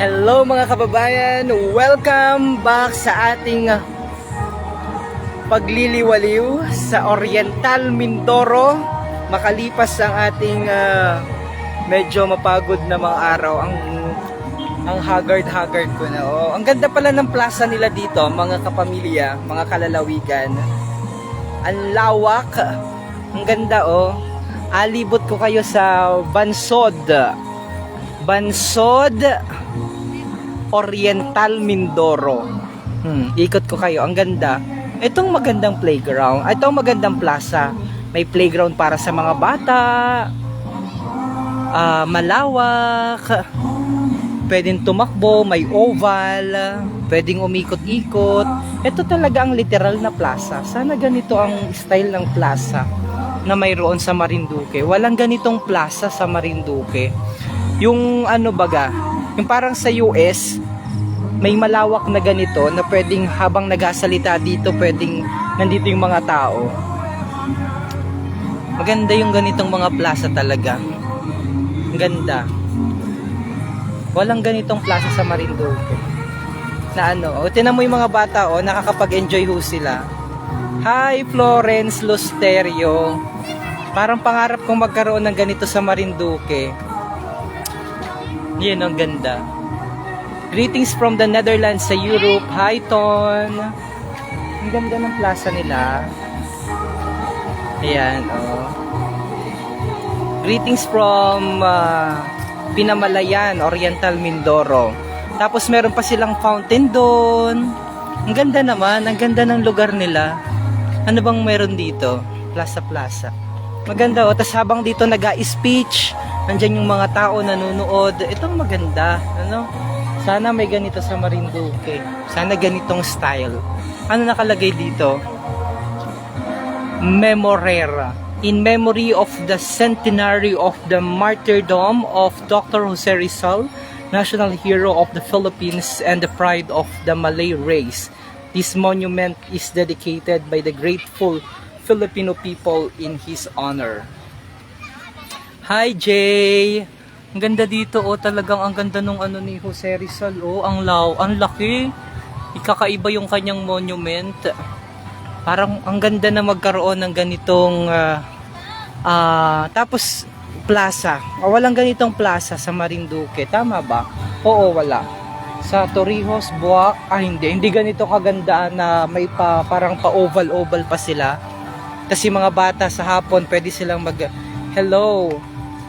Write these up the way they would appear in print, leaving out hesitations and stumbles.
Hello mga kababayan! Welcome back sa ating pagliliwaliw sa Oriental Mindoro. Makalipas ang ating medyo mapagod na mga araw, ang haggard ko na. Oh, ang ganda pala ng plaza nila dito, mga kapamilya, mga kalalawigan. Ang lawak, ang ganda oh. Alibot ko kayo sa Bansod Oriental Mindoro. Ikot ko kayo, ang ganda. Itong magandang playground, itong magandang plaza. May playground para sa mga bata. Malawak. Pwedeng tumakbo, may oval, pwedeng umikot-ikot. Ito talaga ang literal na plaza. Sana ganito ang style ng plaza na mayroon sa Marinduque. Walang ganitong plaza sa Marinduque. Yung ano baga, yung parang sa US, may malawak na ganito na pwedeng habang nagasalita dito, pwedeng nandito yung mga tao. Maganda yung ganitong mga plaza talaga. Ang ganda. Walang ganitong plaza sa Marinduque. Na ano, tinan mo yung mga bata, nakakapag-enjoy ho sila. Hi, Florence Lusterio. Parang pangarap kong magkaroon ng ganito sa Marinduque. Yan, ang ganda. Greetings from the Netherlands sa Europe. Hi, Ton. Ang ganda ng plaza nila. Ayan, oh. Greetings from Pinamalayan, Oriental Mindoro. Tapos meron pa silang fountain doon. Ang ganda naman, ang ganda ng lugar nila. Ano bang meron dito? Plaza. Maganda oh. Tapos habang dito nag-a-speech, nandyan yung mga tao nanonood. Itong maganda, ano? Sana may ganito sa Marinduque. Sana ganitong style. Ano nakalagay dito? Memorera. In memory of the centenary of the martyrdom of Dr. Jose Rizal, national hero of the Philippines and the pride of the Malay race. This monument is dedicated by the grateful Filipino people in his honor. Hi, Jay! Ang ganda dito, talagang ang ganda nung ano ni Jose Rizal, ang laki. Ikakaiba yung kanyang monument. Parang ang ganda na magkaroon ng ganitong tapos plaza. Walang ganitong plaza sa Marinduque, tama ba? Oo, wala. Sa Torrijos, Buwak, hindi ganito kaganda na may parang pa-oval pa sila. Kasi mga bata sa hapon pwede silang hello.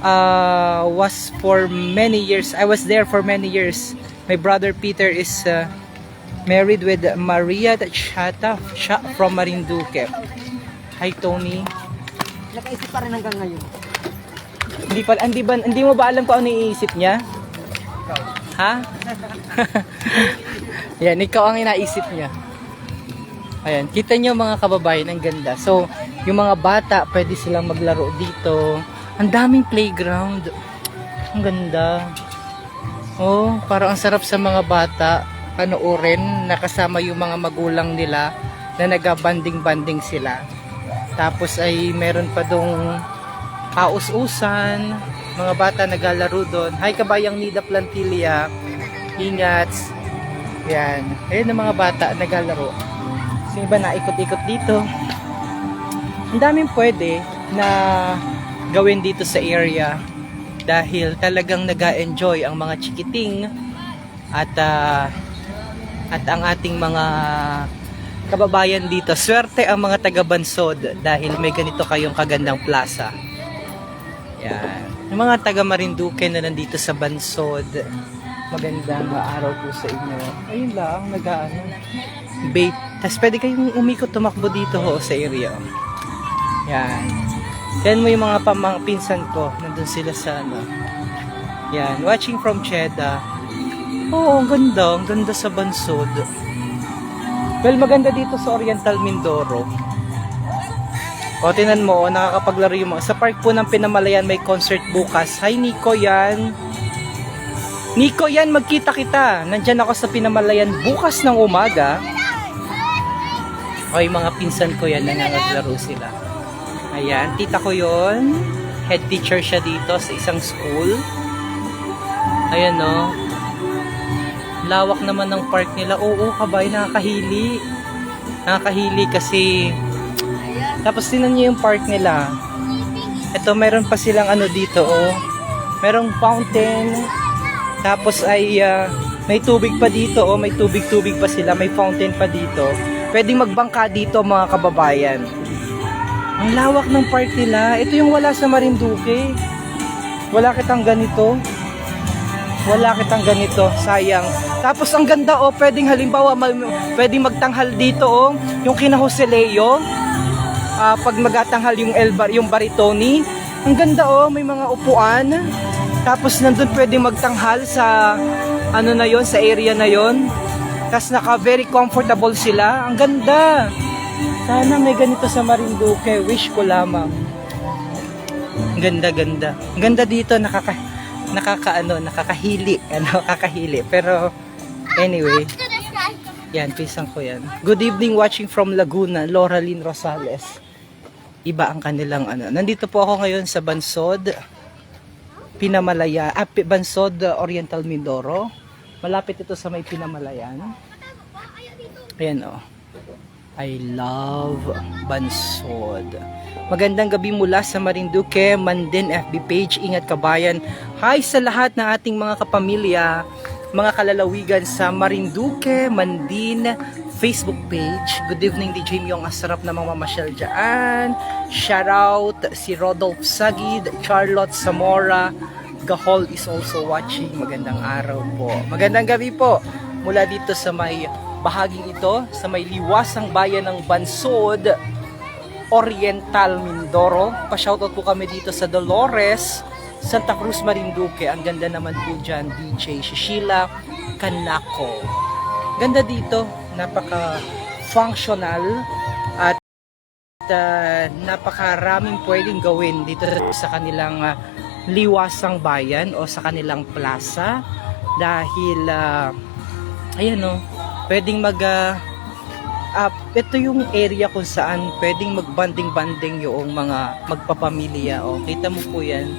I was there for many years. My brother Peter is married with Maria Chata from Marinduque. Hi, Tony. Nakaisip pa rin hanggang ngayon. Hindi mo ba alam kung ano iniisip niya? Ha? Yan, ikaw ang inaisip niya. Ayan, kita niyo mga kababayan, ang ganda. So, yung mga bata, pwede silang maglaro dito. Ang daming playground. Ang ganda. Parang ang sarap sa mga bata panoorin, nakasama yung mga magulang nila na nagabanding-banding sila. Tapos ay meron pa dong aus-usan, mga bata naglalaro doon. Hi, kabayang Nida Plantilla. Ingat. Yan. Ayun ang mga bata naglalaro. Yung iba na ikot-ikot dito. Ang daming pwede na gawin dito sa area dahil talagang nag-enjoy ang mga chikiting at ang ating mga kababayan dito. Swerte ang mga taga-Bansod dahil may ganito kayong kagandang plaza. Yan. Yung mga taga-Marinduque na nandito sa Bansod, magandang araw po sa inyo. Ayun lang, bait. Tapos pwede kayong umikot, tumakbo dito sa area. Yan. Yan mo yung mga pinsan ko. Nandun sila sa Yan. Watching from Jeddah. Ang ganda. Ang ganda sa Bansod. Well, maganda dito sa Oriental Mindoro. Tinan mo, nakakapaglaro yung mga. Sa park po ng Pinamalayan may concert bukas. Hi, Nico yan. Nico yan, magkita kita. Nandyan ako sa Pinamalayan bukas ng umaga. Mga pinsan ko yan, nangangaglaro sila. Ayan, tita ko yon. Head teacher siya dito sa isang school. Ayan, no. lawak naman ng park nila. Oo, kabay, nakakahili. Nakakahili kasi tapos tinan niyo yung park nila. Ito, meron pa silang ano dito, oh. Merong fountain. Tapos ay may tubig pa dito, oh. May tubig-tubig pa sila. May fountain pa dito. Pwedeng magbangka dito, mga kababayan. Ang lawak ng park nila. Ito yung wala sa Marinduque. Wala kitang ganito. Wala kitang ganito. Sayang. Tapos ang ganda, oh. Pwedeng halimbawa, pwedeng magtanghal dito, oh. Yung kina Jose Leo. Pag magatanghal yung baritoni. Ang ganda, oh. May mga upuan. Tapos nandun pwedeng magtanghal sa ano na yon, sa area na yon. Tapos naka very comfortable sila. Ang ganda. Sana may ganito sa Marinduque. Wish ko lamang. Ang ganda, ganda. Ang ganda dito, nakakahili. Kakahili. Pero anyway, yan, pisang ko yan. Good evening, watching from Laguna, Lauraline Rosales. Iba ang kanilang ano. Nandito po ako ngayon sa Bansod, Bansod Oriental Mindoro. Malapit ito sa may Pinamalayan. Ayan, oh. I love Bansod. Magandang gabi mula sa Marinduque, Mandin FB page. Ingat kabayan. Hi sa lahat ng ating mga kapamilya, mga kalalawigan sa Marinduque, Mandin Facebook page. Good evening, DJ Myong. Asarap na mamamasyal dyan. Shout out si Rodolph Sagid, Charlotte Zamora. Gahol is also watching. Magandang araw po. Magandang gabi po. Mula dito sa may bahaging ito, sa may liwasang bayan ng Bansod, Oriental Mindoro. Pa-shoutout po kami dito sa Dolores, Santa Cruz, Marinduque. Ang ganda naman po dyan, DJ Sheila Kanako. Ganda dito, napaka-functional at napakaraming pwedeng gawin dito sa kanilang liwasang bayan o sa kanilang plaza. Dahil, ayan o, pwedeng ito yung area kung saan pwedeng magbanding-banding yung mga magpapamilya. O, kita mo po yan.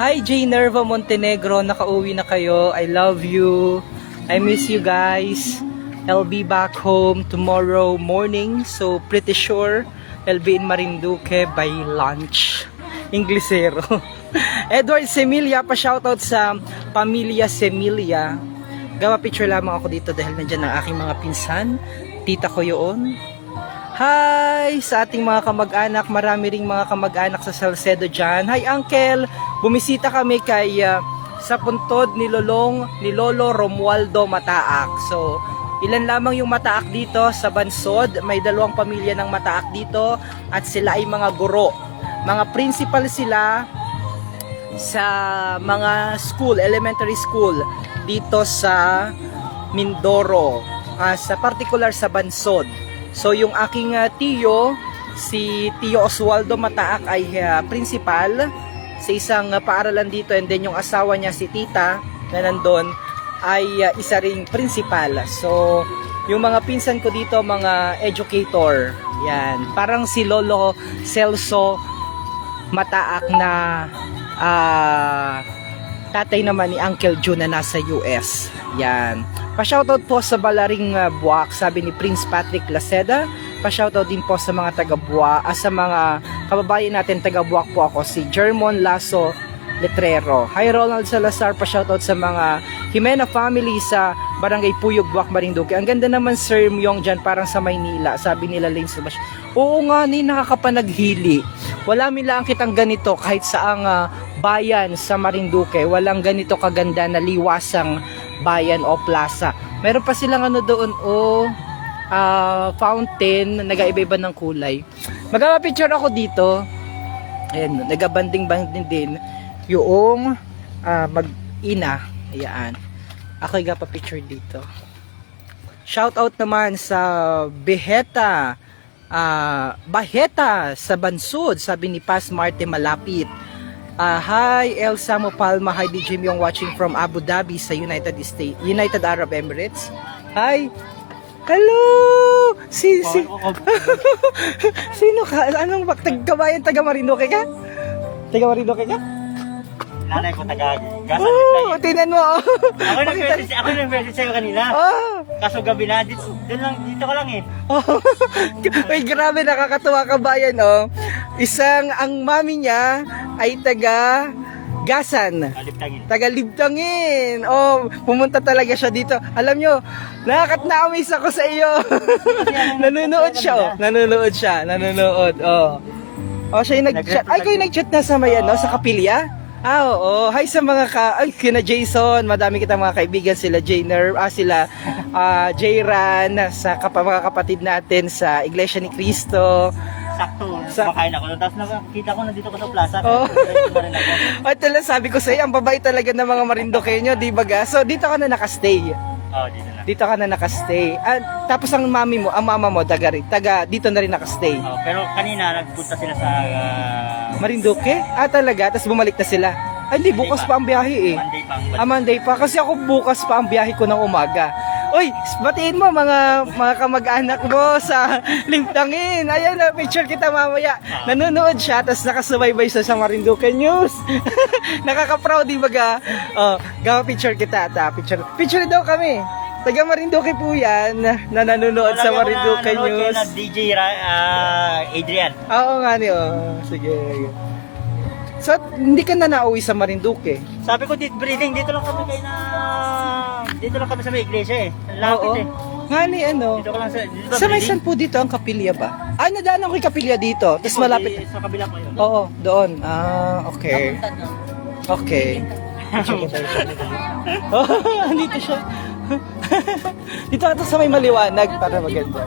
Hi, J. Nerva Montenegro. Nakauwi na kayo. I love you. I miss you guys. I'll be back home tomorrow morning. So, pretty sure I'll be in Marinduque by lunch. Inglesero. Edward Semilia, pa-shoutout sa Pamilya Semilia. Gawa picture lamang ako dito dahil nandyan ang aking mga pinsan. Tita ko yun. Hi sa ating mga kamag-anak. Marami ring mga kamag-anak sa Salcedo dyan. Hi Uncle. Bumisita kami kay sa puntod ni Lolo Romualdo Mataak. So, ilan lamang yung Mataak dito sa Bansod. May 2 pamilya ng Mataak dito at sila ay mga guro. Mga principal sila sa mga school, elementary school dito sa Mindoro, sa particular sa Bansod. So yung aking tiyo, si Tio Oswaldo Mataak ay principal sa isang paaralan dito, and then yung asawa niya si Tita na nandun ay isa ring principal. So yung mga pinsan ko dito, mga educator. Yan, parang si Lolo Celso Mataak na tatay naman ni Uncle June na nasa US. Yan. Pa-shoutout po sa Balaring Buwak, sabi ni Prince Patrick Laceda. Pa-shoutout din po sa mga taga-Buwak, sa mga kababayan natin taga-Buwak po ako, si Jermon Lasso Letrero. Hi Ronald Salazar, pa-shoutout sa mga Jimena family sa Barangay Puyog, Buwak, Marinduque. Ang ganda naman Sir Myong dyan, parang sa Maynila, sabi nila Lane Subash. Oo nga, ni nakakapanaghili. Wala milang kitang ganito kahit saang bayan sa Marinduque. Walang ganito kaganda na liwasang bayan o plaza. Meron pa silang ano doon, fountain, nagaiba-iba ng kulay. Magpapicture ako dito. Ayan, nagabanding-banding din yung mag-ina. Ayan. Ako picture dito. Shout out naman sa Baheta sa Bansod, sabi ni Paz Marte Malapit. Hi Elsa Mopalma, hi DJ Myong watching from Abu Dhabi sa United Arab Emirates. Hi. Hello. Sino ka? Anong taga-bayan, taga Marinduque ka? Taga Marinduque ka? nanay ko taga-gasan. Oh, tingnan mo. Oh. Ako nag-message sa'yo kanina. Oh. Kaso gabi na, dito ka lang eh. Oh. Ay, grabe, nakakatuwa ka bayan, oh. Ang mami niya ay taga Gasan. Aliptagin. Tagalibtangin. Oh, pumunta talaga siya dito. Alam nyo, nakakatnaamis ako sa iyo. Nanonood siya, oh. Nanonood, oh. Oh, siya yung nag-chat. Ay, kayo nag-chat na sa may, ano, sa kapilya? Ah, oo. Hi sa mga kina Jason, madami kitang mga kaibigan, sila Jayner, sila Jayran, sa mga kapatid natin sa Iglesia ni Cristo. Sakto, makain ako. Tapos nakita ko nandito ko sa plaza. Oh. Diretso na rin ako. At talagang sabi ko sa'yo, ang babae talaga ng mga Marindoqueño, di ba ga? So, dito ka na nakastay. Oo, dito na. Dito ka na nakastay. Tapos ang mama mo, taga dito na rin nakastay. Oh, pero kanina nagpunta sila sa Marinduque? Talaga? Tapos bumalik na sila? Ay, hindi, bukas pa ang biyahe eh. Monday pa. Monday pa. Kasi ako bukas pa ang biyahe ko ng umaga. Uy, batiin mo mga kamag-anak mo sa Limtangin. Ayan, picture kita mamaya. Nanonood siya, tapos nakasubaybay siya sa Marinduque News. Nakaka-proud, di ba ga? Oh, gawa picture kita. Picture daw kami. Taga Marinduque po yan, na nanonood sa Marinduque News. Na DJ Adrian. Oo nga niyo. Sige. So, hindi ka na nauwi sa Marinduque? Sabi ko, breathing, dito lang kami sa may iglesia eh. Ang lapit eh. Nga ni ano? Dito ko lang Sa may saan po dito ang kapilya ba? Nadaanan ko yung kapilya dito. Tapos malapit. Sa kabila pa yun. Oo, doon. Okay. Okay. Oh, dito siya. Dito ata sa may maliwanag para maganda.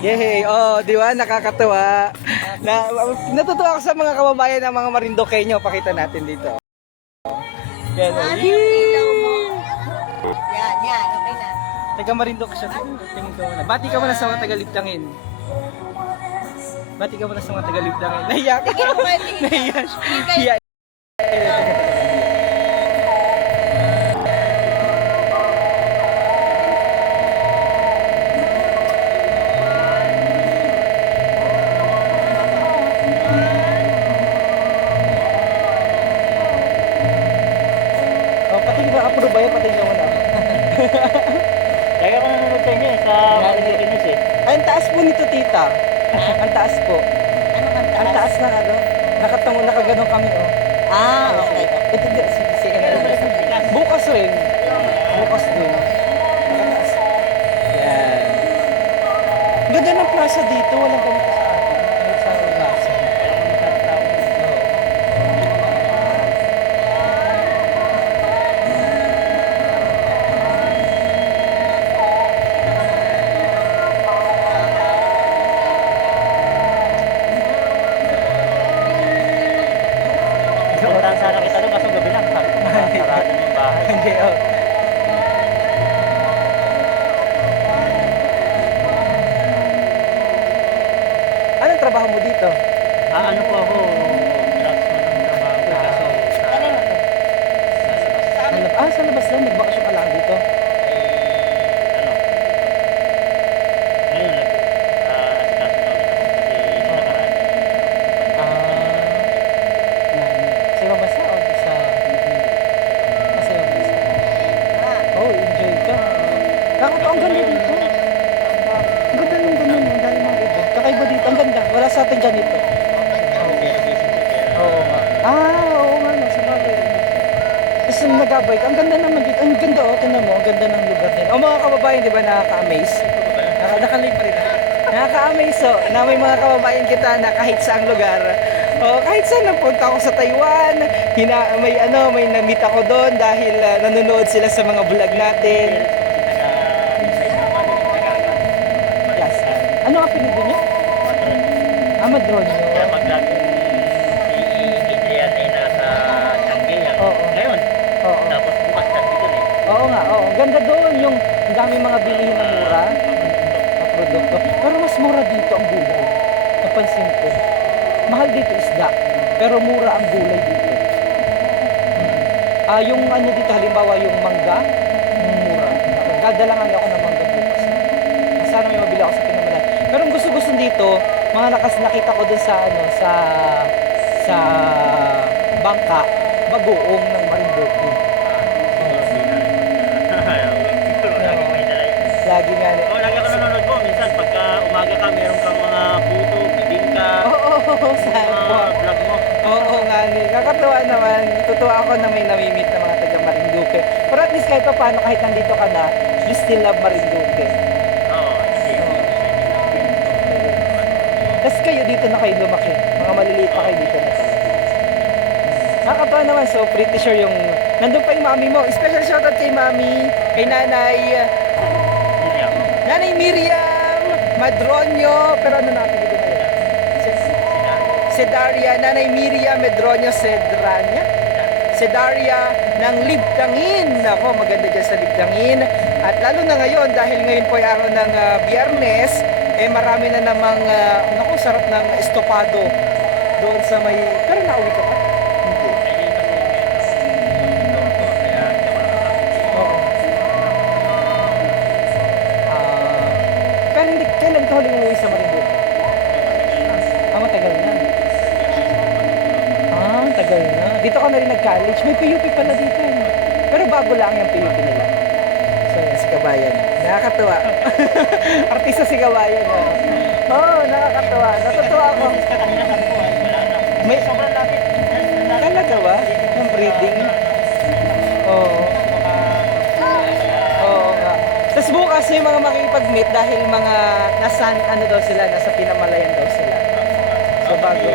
Yehey, di ba? Nakakatuwa. Natutuwa ako sa mga kababayan ng mga Marindoqueño. Pakita natin dito. Yan. Yan, okay na. Taga Marindoque siya. Tingin ko muna. Bati ka muna sa mga taga-Libtangin. Bati ka muna sa mga taga-Libtangin. Nahiya ka. Nahiya siya. Approve ba yun? Pati nyo muna. Lagi ako nanonood sa inyo eh, sa Marinduque News eh. Ay, ang taas po nito, tita. Ang taas po. Ang taas na ano. Nakaganon kami, oh. Okay. Ito din, sige na. Bukas rin. Bukas din. Nakataas. Yan. Ganda ng plaza dito. Walang ganito sa atin. Kahit sa plaza. Puntahan sana kita doon kaso gabi lang. Sarado na yung bahay. Hindi, oh. Anong trabaho mo dito? Ano po ako? Draftsman ng trabaho. Kaso Sa labas lang. Nagbakasyon ka lang dito. ngayon asikaso na ulit ako kasi nakaraan. Sa ibang bansa o sa sa ibang bansa? Oh, enjoy ka. Nakakatawa, ang ganda dito. Ang ganda ng ganun. Ang dami mga iba. Kakaiba dito. Ang ganda. Wala sa atin ganito. Oo nga. Oo nga. No, sa bagay. Tapos nag-abay ka. Ang ganda naman dito. Ang ganda, oh. Tingnan mo. Ang ganda ng lugar din. O mga kababayan, di ba nakaka-amaze? Nakalink pa rin. Nakaka-amaze, oh. Na may mga kababayan kita na kahit saang lugar. Kahit saan napunta ako sa Taiwan, may na-meet ako doon dahil nanonood sila sa mga vlog natin. Yes. Ano ang apelido niyo? Madronio. Kaya pag-vlog si Adrian ay nasa Changi. Ngayon. Oo. Tapos bukas Changi doon eh. Oo nga, oo. Ganda doon yung ang daming mga bilihin na mura na produkto. Pero mas mura dito ang gulay. Napansin ko. Mahal dito isda, pero mura ang gulay dito. Yung ano dito, halimbawa yung mangga, mura. Gadalangan ako ng mangga bukas. Sana may mabili ako sa Pinamalan. Pero ang gusto-gusto dito, mga nakita ko dun sa bangka, bagoong ng Marinduque. Lagi may dala yun. Lagi nga. Oo, lagi ako nanonood mo. Minsan, pagka umaga ka, meron kang mga puto, bibingka, Oo, mga vlog mo. Oo nga ni. Kakatuwa naman. Tutuwa ako na may namimit na mga taga Marinduque. Pero at least kahit pa paano, kahit nandito ka na, you still love Marinduque. Oo, kasi Tapos kayo dito na kayo lumaki. Mga maliliit pa kayo dito na talaga. Nakakatawa naman. So pretty sure yung nandun pa yung mami mo. Special shoutout kay mami, kay nanay, nanay Miriam Madronio. Pero ano natin dito ngayon? Sedaria, nanay Miriam Madronio Sedaria ng Libdangin. Ako, maganda dyan sa Libdangin. At lalo na ngayon, dahil ngayon po ay araw ng Biyernes, eh marami na namang, naku, sarap ng estopado doon sa may, pero nauwi ka pa? Hindi. Oo. Pero hindi, kailan ka huling umuwi sa Marinduque? Matagal na. Tagal na. Dito ka na rin nag-college. May PUP pala dito. Pero bago lang yung PUP nila. So, yan, si Kabayan. Nakakatuwa. Artista si Kabayan. Oo, nakakatuwa. Natutuwa ako. May sobrang lapit. Talaga ba? Yung breeding? Oo. Oo nga. Tapos bukas yung mga makikipag-meet dahil mga nasa, ano daw sila, nasa Pinamalayan daw sila. So, bago.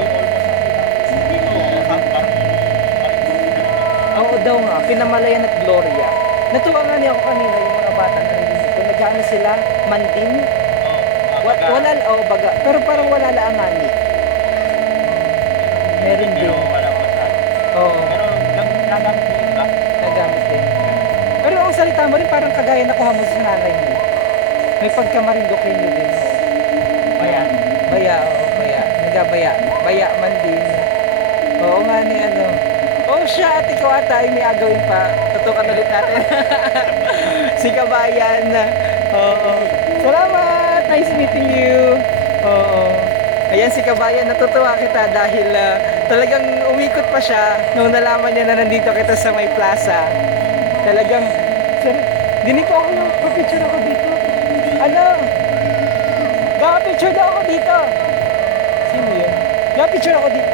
Oo daw nga, Pinamalayan at Gloria. Natuwa nga niya ako kanina yung mga bata na narinig ko. Nag-ano sila, Mandin. Wala, baga. Pero parang wala lang ani. Meron din. Oo. Nagamit din. Pero ang salita mo rin parang kagaya na kuha mo sa nanay mo. May pagka-Marinduqueño din. Baya. Baya. Nagabaya. Baya man din. Oo nga ni ano. Oh siya at ikaw ata ay may agawin pa. Tutukan ulit natin. Si Kabayan. Oo. Salamat. Nice meeting you. Oo. Ayan si Kabayan. Natutuwa kita dahil talagang umikot pa siya nung nalaman niya na nandito kita sa may plaza. Talagang dinito ako lang. Pa-picture ako dito. Ano? Picture daw ako dito. Sino yun? Picture ako dito.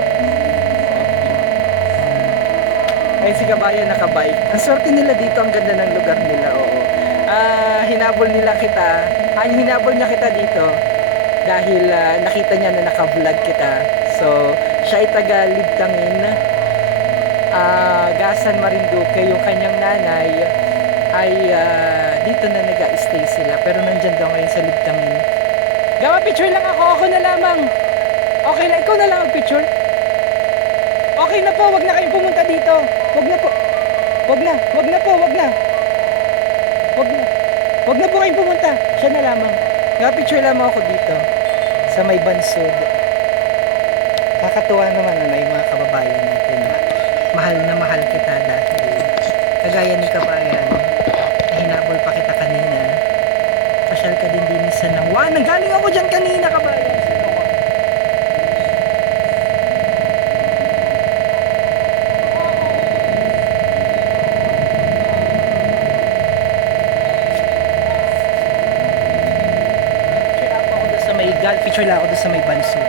Ay si Kabayan nakabike. Ang swerte nila dito, ang ganda ng lugar nila, oo. Hinabol niya kita dito dahil nakita niya na naka-vlog kita. So, siya ay taga Libdangin, Gasan Marinduque. Yung kanyang nanay ay dito na nag-stay sila, pero nandyan daw ngayon sa Libdangin. Gawa picture lang ako na lamang. Okay lang, ikaw na lang mag-picture. Okay na po, wag na kayong pumunta dito. Wag na po. Wag na po kayong pumunta. Siya na lamang. Picture lamang ako dito sa may bansod. Kakatuwa naman na yung mga kababayan natin. Mahal na mahal kita dahil kagaya ni Kabayan na hinabol pa kita kanina. Pasyal ka din sa Nawa. Nanggaling ako dyan kanina, Kabayan. Picture lang ako doon sa may bansod.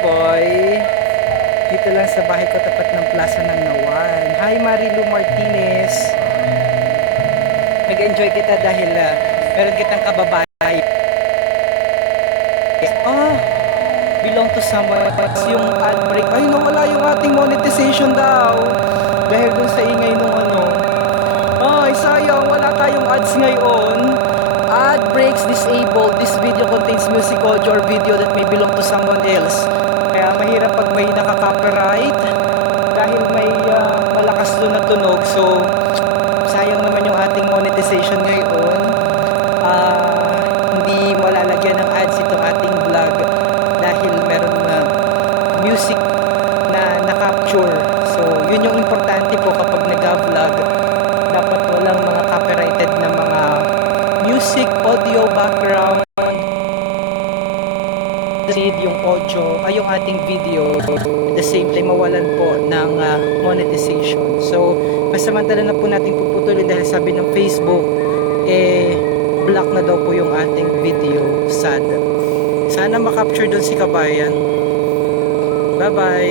boy. Dito lang sa bahay ko tapat ng Plaza ng Nawan. Hi Marilu Martinez. Nag-enjoy kita dahil meron kitang kababayan. Belong to someone. Yung ad break. Ay, nawala yung ating monetization daw. Dahil dun sa ingay nung ano. Ay, sayang. Wala tayong ads ngayon. Ad breaks disabled. This video contains music, audio, or video that may belong to someone else. Kaya mahirap pag may naka-copyright. Dahil may malakas doon na tunog. So, sayang naman yung ating monetization ngayon. Hindi malalagyan ng ads itong ating vlog dahil meron music na na-capture. So, yun yung importante po kapag nag-vlog. Dapat walang mga copyrighted na mga music, audio, background, yung audio, ay yung ating video. At the same time, mawalan po ng monetization. So, masamantala na po natin puputulin dahil sabi ng Facebook, block na daw po yung ating video. Sad. Sana makapture doon si Kabayan. Bye-bye.